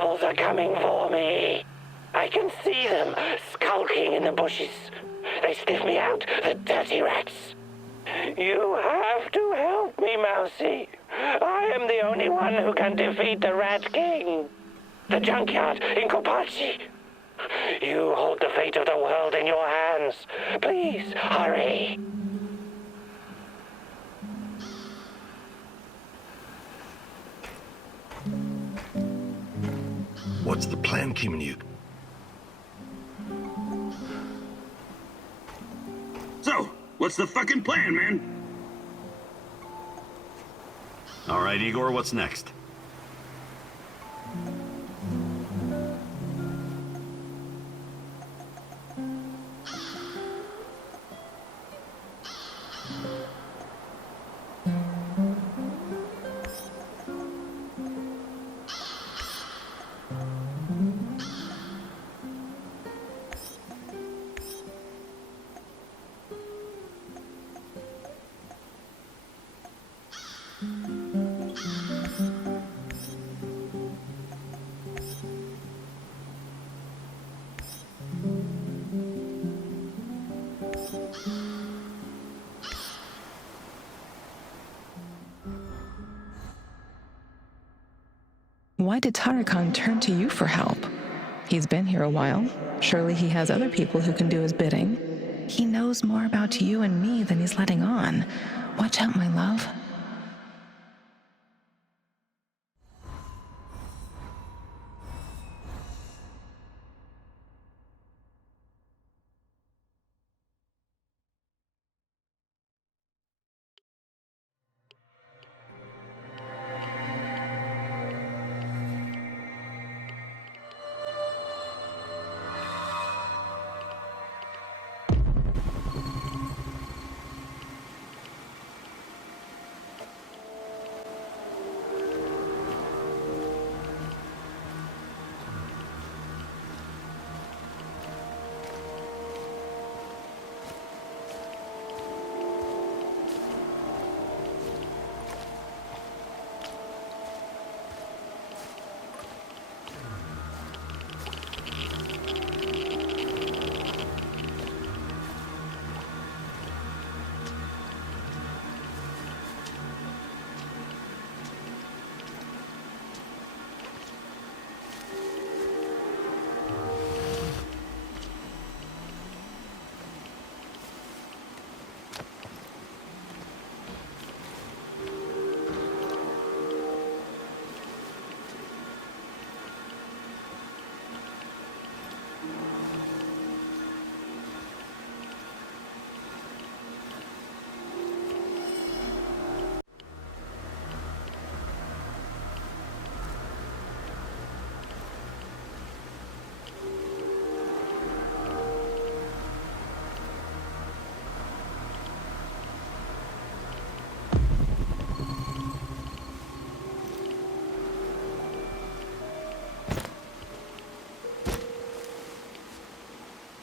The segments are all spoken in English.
devils are coming for me. I can see them skulking in the bushes. They sniff me out, the dirty rats. You have to help me, Mousy. I am the only one who can defeat the Rat King. The junkyard in Kopachi. You hold the fate of the world in your hands. Please, hurry. What's the plan, Kimanuk? So, what's the fucking plan, man? All right, Igor, what's next? Why did Tarakan turn to you for help? He's been here a while. Surely he has other people who can do his bidding. He knows more about you and me than he's letting on. Watch out, my love.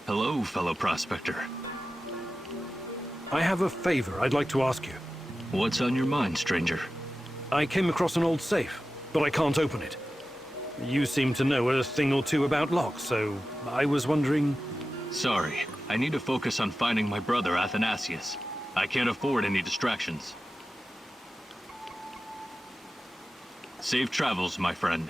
Hello, fellow prospector. I have a favor I'd like to ask you. What's on your mind, stranger? I came across an old safe, but I can't open it. You seem to know a thing or two about locks, so I was wondering... Sorry, I need to focus on finding my brother Athanasius. I can't afford any distractions. Safe travels, my friend.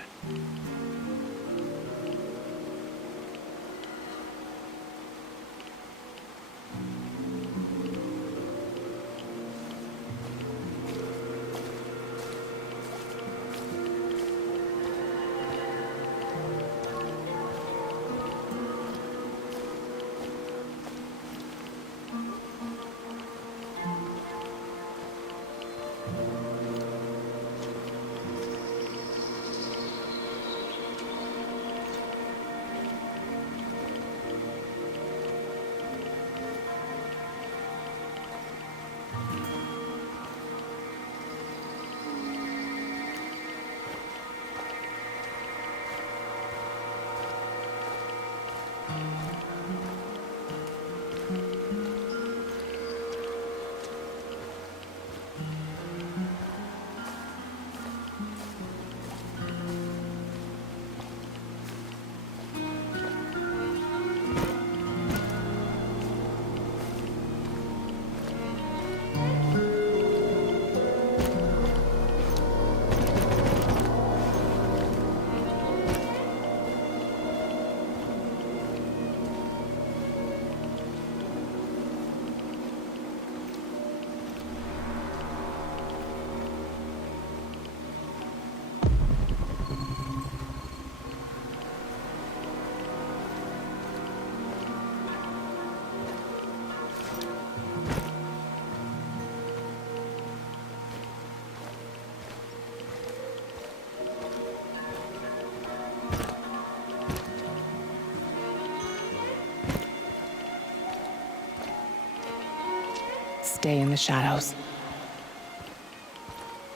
Stay in the shadows.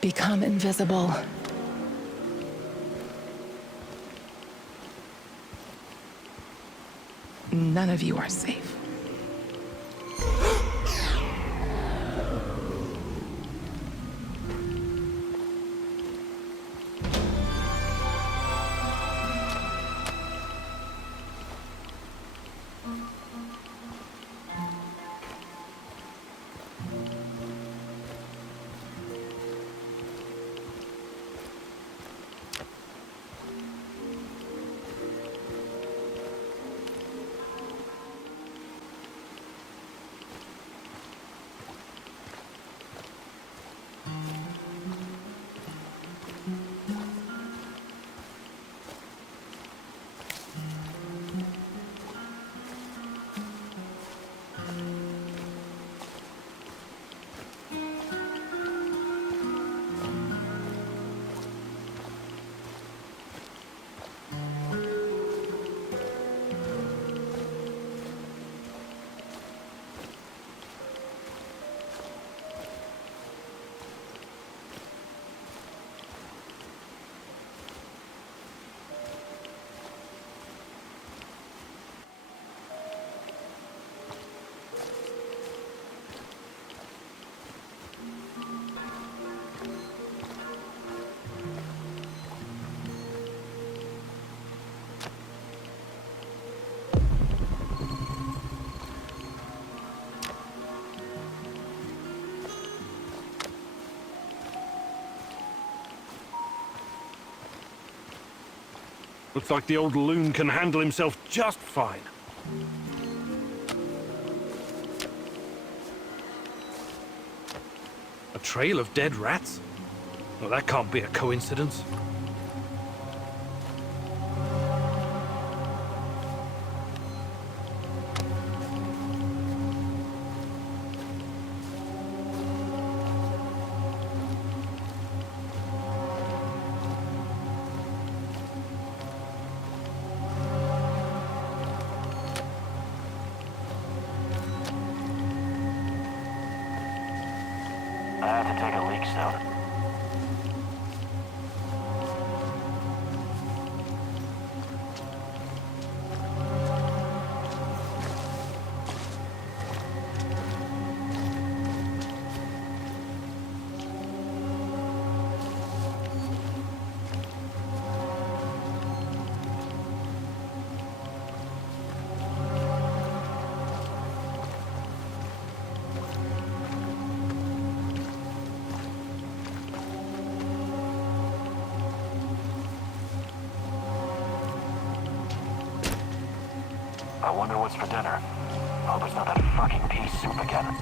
Become invisible. None of you are safe. Looks like the old loon can handle himself just fine. A trail of dead rats? Well, that can't be a coincidence. I have to take a leak soon. I wonder what's for dinner. Hope it's not that fucking pea soup again.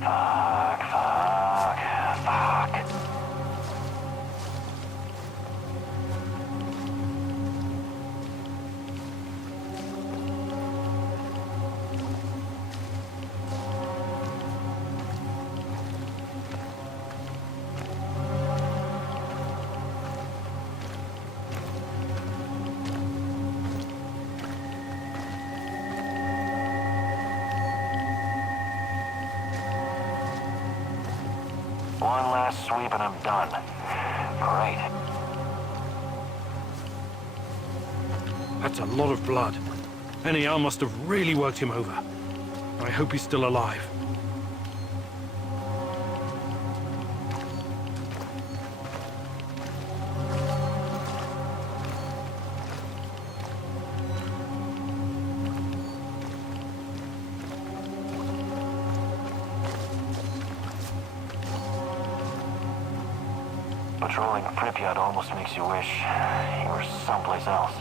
Fuck. One last sweep and I'm done. Great. That's a lot of blood. NER must have really worked him over. I hope he's still alive. Patrolling Pripyat almost makes you wish you were someplace else.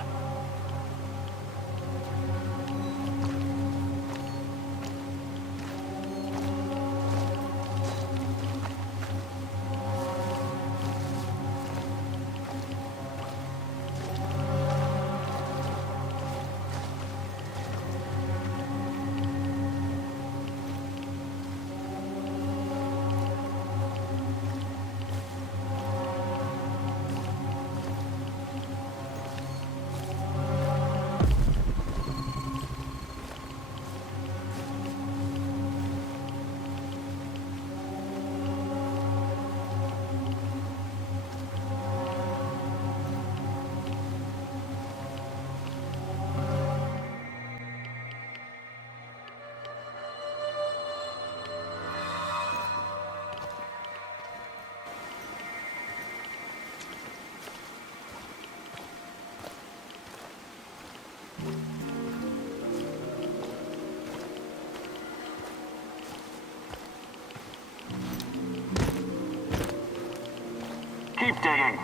digging.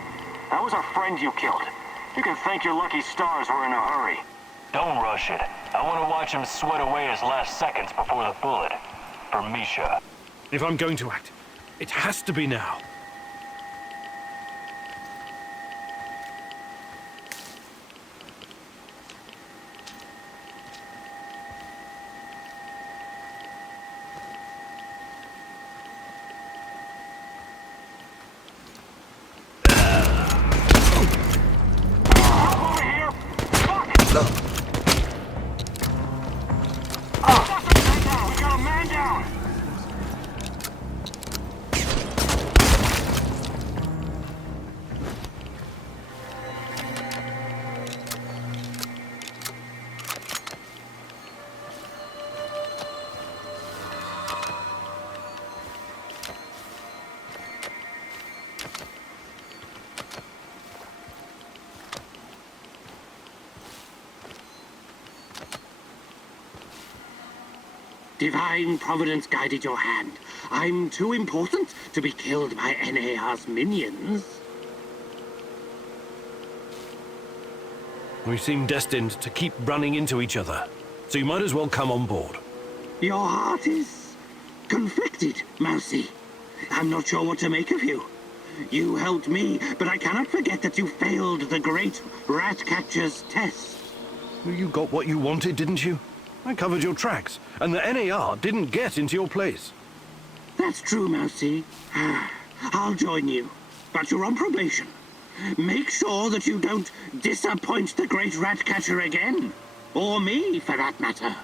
That was our friend you killed. You can thank your lucky stars we're in a hurry. Don't rush it. I want to watch him sweat away his last seconds before the bullet. For Misha. If I'm going to act, it has to be now. Divine Providence guided your hand. I'm too important to be killed by NAR's minions. We seem destined to keep running into each other, so you might as well come on board. Your heart is conflicted, Mousy. I'm not sure what to make of you. You helped me, but I cannot forget that you failed the great rat catcher's test. You got what you wanted, didn't you? I covered your tracks, and the NAR didn't get into your place. That's true, Mousy. I'll join you, but you're on probation. Make sure that you don't disappoint the great rat catcher again. Or me, for that matter.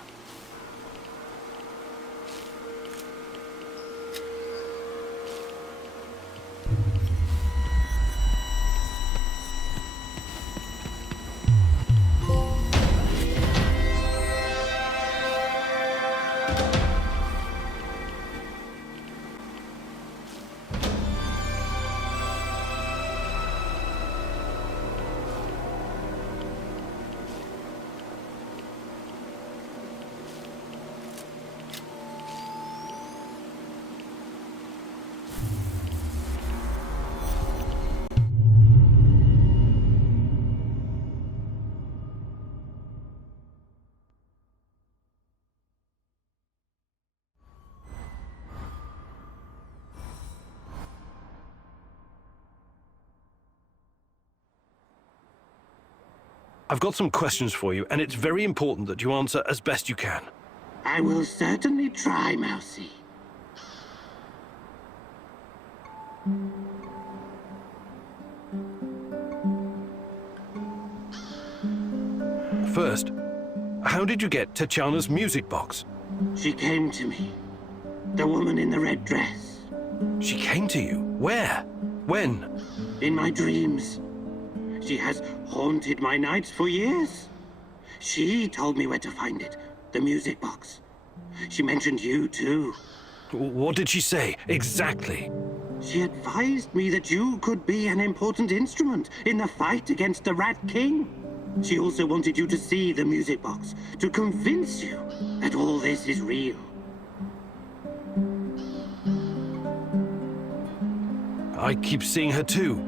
I've got some questions for you, and it's very important that you answer as best you can. I will certainly try, Mousy. First, how did you get Tatiana's music box? She came to me. The woman in the red dress. She came to you? Where? When? In my dreams. She has haunted my nights for years. She told me where to find it. The music box. She mentioned you, too. What did she say, exactly? She advised me that you could be an important instrument in the fight against the Rat King. She also wanted you to see the music box, to convince you that all this is real. I keep seeing her too.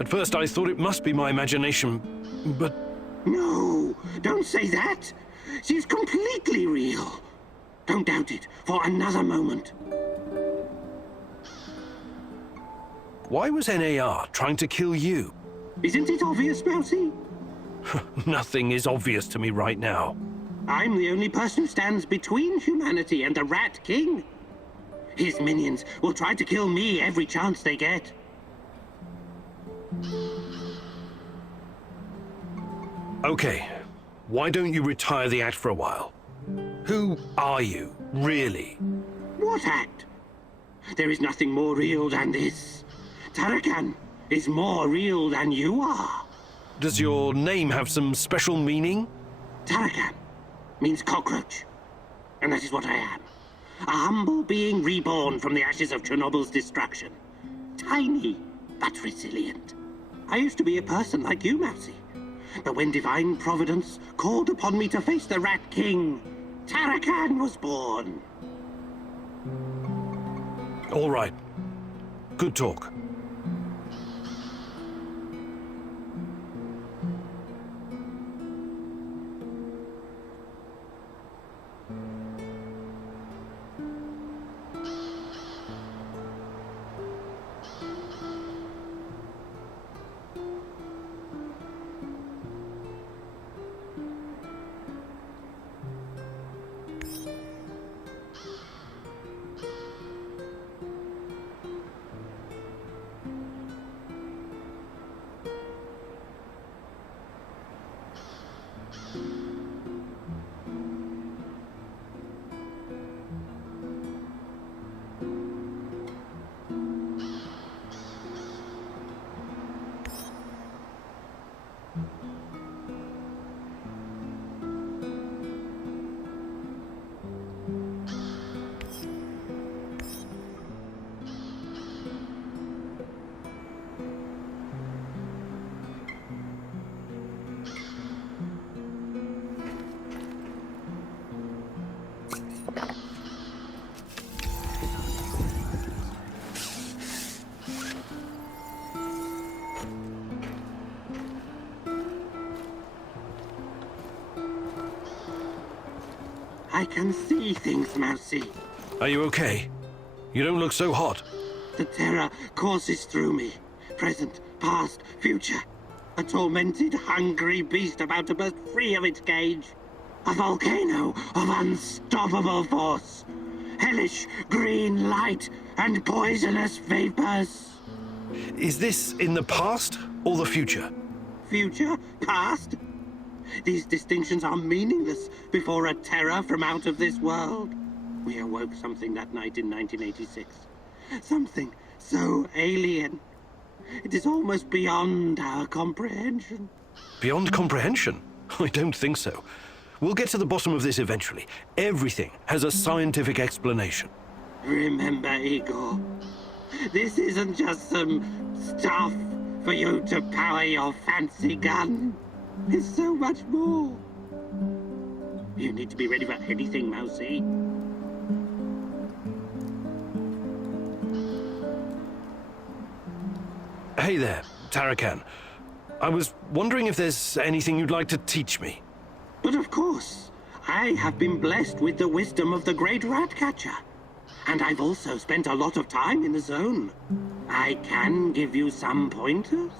At first I thought it must be my imagination, but... No, don't say that. She's completely real. Don't doubt it for another moment. Why was NAR trying to kill you? Isn't it obvious, Mousy? Nothing is obvious to me right now. I'm the only person who stands between humanity and the Rat King. His minions will try to kill me every chance they get. Okay, why don't you retire the act for a while? Who are you, really? What act? There is nothing more real than this. Tarakan is more real than you are. Does your name have some special meaning? Tarakan means cockroach. And that is what I am. A humble being reborn from the ashes of Chernobyl's destruction. Tiny, but resilient. I used to be a person like you, Mousy. But when Divine Providence called upon me to face the Rat King, Tarakan was born. All right. Good talk. I can see things, Mousy. Are you okay? You don't look so hot. The terror courses through me. Present, past, future. A tormented, hungry beast about to burst free of its cage. A volcano of unstoppable force. Hellish green light and poisonous vapors. Is this in the past or the future? Future? Past? These distinctions are meaningless before a terror from out of this world. We awoke something that night in 1986. Something so alien. It is almost beyond our comprehension. Beyond comprehension? I don't think so. We'll get to the bottom of this eventually. Everything has a scientific explanation. Remember, Igor, this isn't just some stuff for you to power your fancy gun. It's so much more. You need to be ready for anything, Mousy. Hey there, Tarakan. I was wondering if there's anything you'd like to teach me. But of course, I have been blessed with the wisdom of the great Ratcatcher. And I've also spent a lot of time in the zone. I can give you some pointers.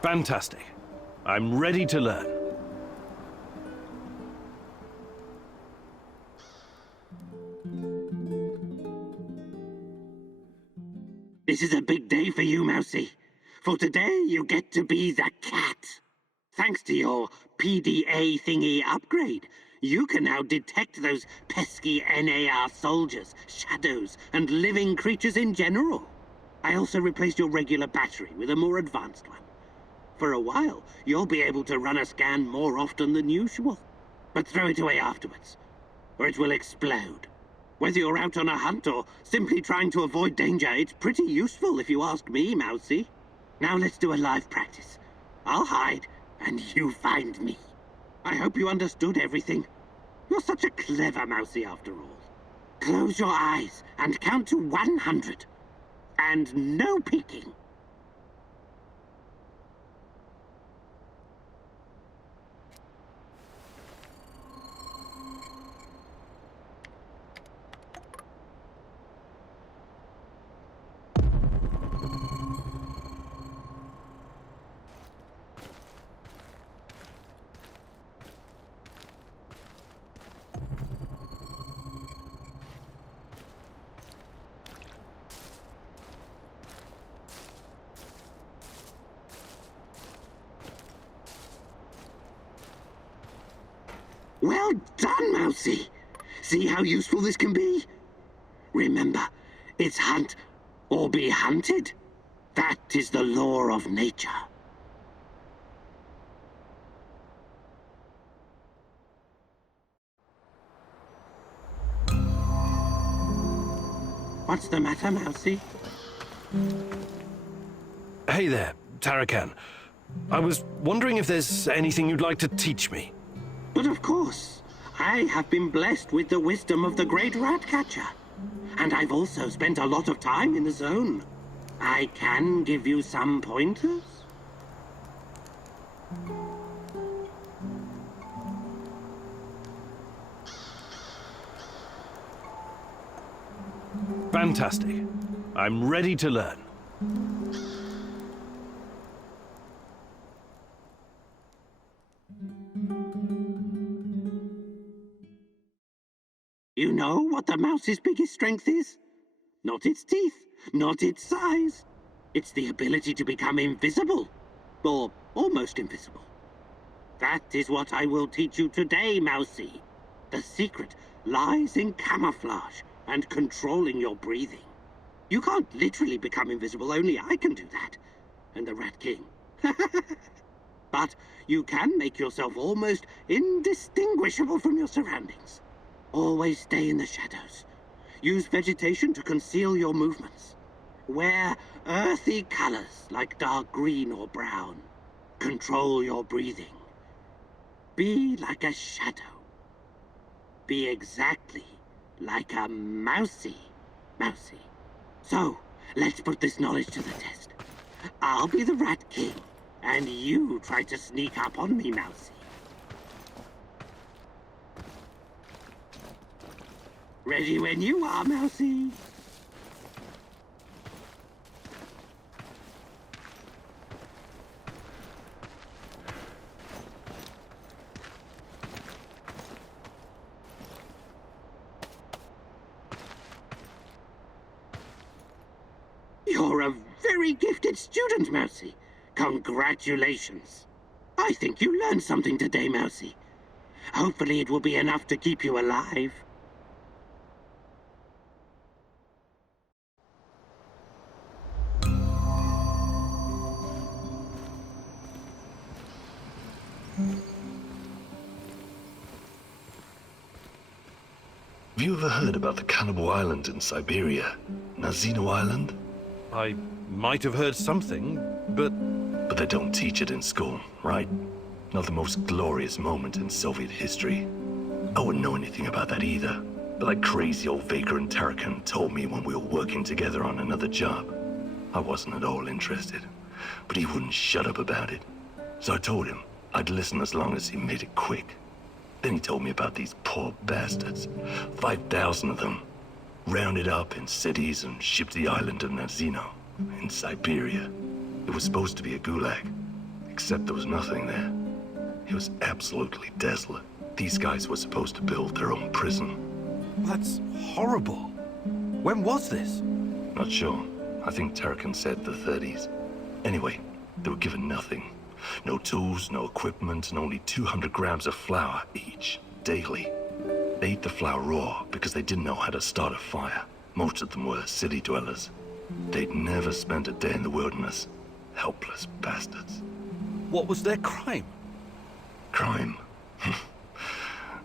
Fantastic. I'm ready to learn. This is a big day for you, Mousy. For today, you get to be the cat. Thanks to your PDA thingy upgrade, you can now detect those pesky NAR soldiers, shadows, and living creatures in general. I also replaced your regular battery with a more advanced one. For a while, you'll be able to run a scan more often than usual. But throw it away afterwards, or it will explode. Whether you're out on a hunt or simply trying to avoid danger, it's pretty useful if you ask me, Mousy. Now let's do a live practice. I'll hide, and you find me. I hope you understood everything. You're such a clever Mousy after all. Close your eyes and count to 100. And no peeking. Well done, Mousy! See how useful this can be? Remember, it's hunt or be hunted. That is the law of nature. What's the matter, Mousy? Hey there, Tarakan. I was wondering if there's anything you'd like to teach me. But of course, I have been blessed with the wisdom of the great rat catcher. And I've also spent a lot of time in the zone. I can give you some pointers. Fantastic. I'm ready to learn. You know what the mouse's biggest strength is? Not its teeth, not its size. It's the ability to become invisible, or almost invisible. That is what I will teach you today, Mousy. The secret lies in camouflage and controlling your breathing. You can't literally become invisible, only I can do that, and the Rat King. But you can make yourself almost indistinguishable from your surroundings. Always stay in the shadows. Use vegetation to conceal your movements. Wear earthy colors like dark green or brown. Control your breathing. Be like a shadow. Be exactly like a mousy. So, let's put this knowledge to the test. I'll be the Rat King, and you try to sneak up on me, Mousy. Ready when you are, Mousy. You're a very gifted student, Mousy. Congratulations. I think you learned something today, Mousy. Hopefully it will be enough to keep you alive. Have you ever heard about the Cannibal Island in Siberia? Nazino Island? I might have heard something, but But they don't teach it in school, right? Not the most glorious moment in Soviet history. I wouldn't know anything about that either. But that crazy old Vaker and Tarakan told me when we were working together on another job. I wasn't at all interested, but he wouldn't shut up about it. So I told him I'd listen as long as he made it quick. Then he told me about these poor bastards. 5,000 of them. Rounded up in cities and shipped to the island of Nazino, in Siberia. It was supposed to be a gulag, except there was nothing there. It was absolutely desolate. These guys were supposed to build their own prison. that's horrible. When was this? Not sure. I think Tarakan said the 30s. Anyway, they were given nothing. No tools, no equipment, and only 200 grams of flour each, daily. They ate the flour raw because they didn't know how to start a fire. Most of them were city dwellers. They'd never spent a day in the wilderness. Helpless bastards. What was their crime? Crime?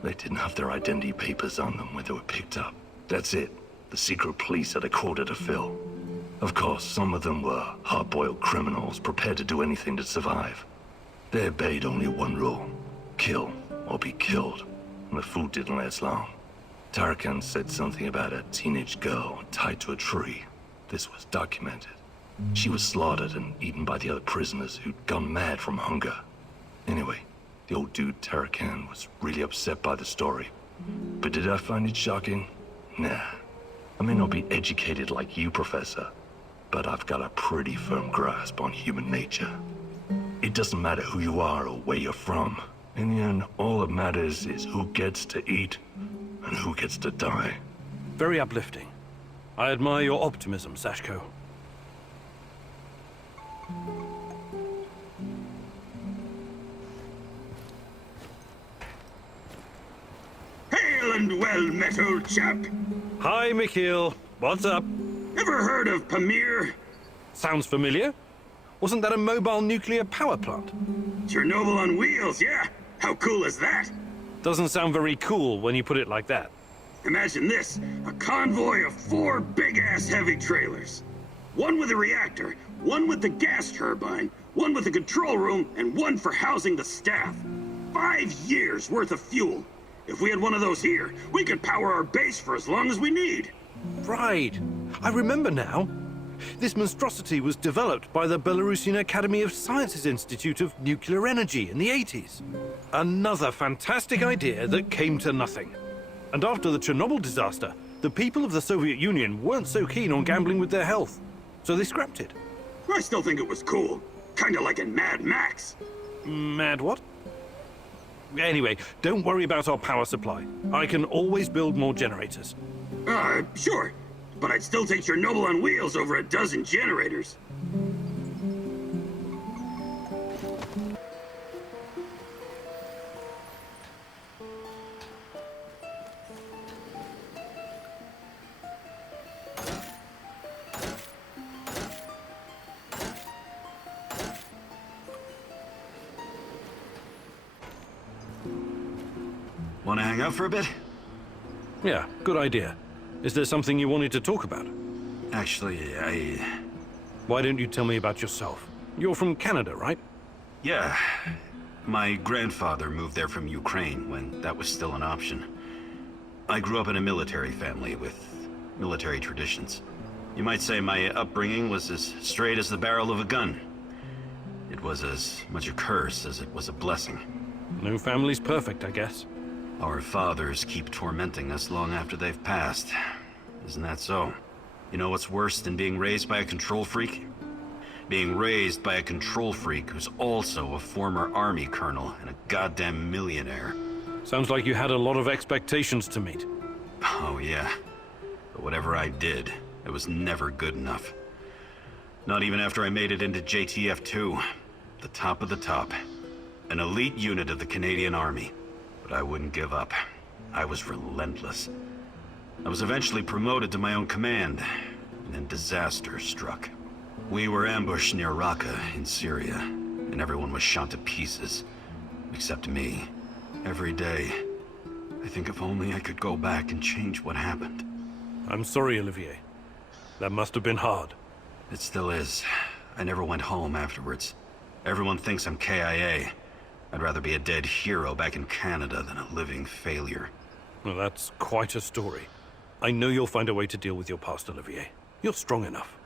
They didn't have their identity papers on them when they were picked up. That's it. The secret police had a quota to fill. Of course, some of them were hard-boiled criminals prepared to do anything to survive. They obeyed only one rule: kill or be killed. And the food didn't last long. Tarakan said something about a teenage girl tied to a tree. This was documented. She was slaughtered and eaten by the other prisoners who'd gone mad from hunger. Anyway, the old dude Tarakan was really upset by the story. But did I find it shocking? Nah. I may not be educated like you, Professor, but I've got a pretty firm grasp on human nature. It doesn't matter who you are or where you're from. In the end, all that matters is who gets to eat and who gets to die. Very uplifting. I admire your optimism, Sashko. Hail and well met, old chap. Hi, Mikhail. What's up? Ever heard of Pamir? Sounds familiar. Wasn't that a mobile nuclear power plant? Chernobyl on wheels, yeah? How cool is that? Doesn't sound very cool when you put it like that. Imagine this, a convoy of 4 big-ass heavy trailers. One with a reactor, one with the gas turbine, one with the control room, and one for housing the staff. 5 years worth of fuel. If we had one of those here, we could power our base for as long as we need. Right. I remember now. This monstrosity was developed by the Belarusian Academy of Sciences Institute of Nuclear Energy in the 80s. Another fantastic idea that came to nothing. And after the Chernobyl disaster, the people of the Soviet Union weren't so keen on gambling with their health, so they scrapped it. I still think it was cool. Kinda like in Mad Max. Mad what? Anyway, don't worry about our power supply. I can always build more generators. Sure. But I'd still take Chernobyl on wheels over a dozen generators. Want to hang out for a bit? Yeah, good idea. Is there something you wanted to talk about? Actually, Why don't you tell me about yourself? You're from Canada, right? Yeah. My grandfather moved there from Ukraine when that was still an option. I grew up in a military family with military traditions. You might say my upbringing was as straight as the barrel of a gun. It was as much a curse as it was a blessing. No family's perfect, I guess. Our fathers keep tormenting us long after they've passed. Isn't that so? You know what's worse than being raised by a control freak? Being raised by a control freak who's also a former army colonel and a goddamn millionaire. Sounds like you had a lot of expectations to meet. Oh yeah. But whatever I did, it was never good enough. Not even after I made it into JTF-2. The top of the top. An elite unit of the Canadian Army. But I wouldn't give up. I was relentless. I was eventually promoted to my own command, and then disaster struck. We were ambushed near Raqqa in Syria, and everyone was shot to pieces. Except me. Every day, I think if only I could go back and change what happened. I'm sorry, Olivier. That must have been hard. It still is. I never went home afterwards. Everyone thinks I'm KIA. I'd rather be a dead hero back in Canada than a living failure. Well, that's quite a story. I know you'll find a way to deal with your past, Olivier. You're strong enough.